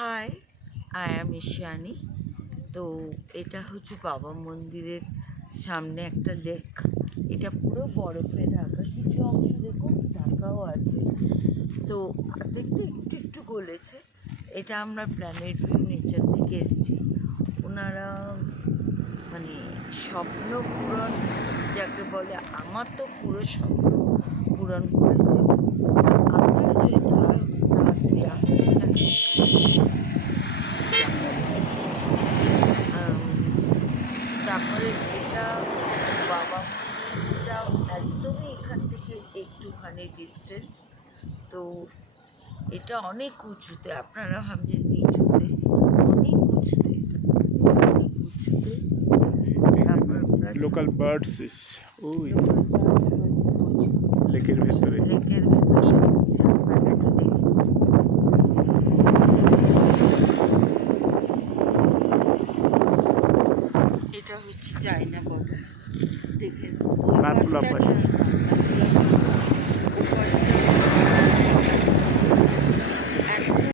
High, I am Ishani. তো এটা হচ্ছে বাবা মন্দিরের সামনে একটা লেক। এটা পুরো বরফে ঢাকা, কিছু অংশ দেখুন ঢাকাও আছে। তো দেখতে একটু একটু গলেছে। এটা আমরা প্ল্যানেট ভিউ নেচার থেকে এসেছি। ওনারা মানে স্বপ্ন পূরণ যাকে বলে, আমার তো পুরো স্বপ্ন পূরণ করেছে। আমরা যে তাড়াতাড়ি আসতে চাই, তারপরে এটা বাবা মন্দিরটা একদমই এখান থেকে একটুখানি ডিস্টেন্স। তো এটা অনেক উঁচুতে, আপনারা ভাবছেন নিচুতে, অনেক উঁচুতে, অনেক উঁচুতে। তারপর লোকাল বার্ডস ইস ওই লেকের ভেতরে। লেকের ভিতরে রয়েছে, আপনারা একটু দেখুন। এটা হচ্ছে চায়না বর্ডার, দেখেন ওই নাথুলা পাশটা পাস। নাথুলা পাস।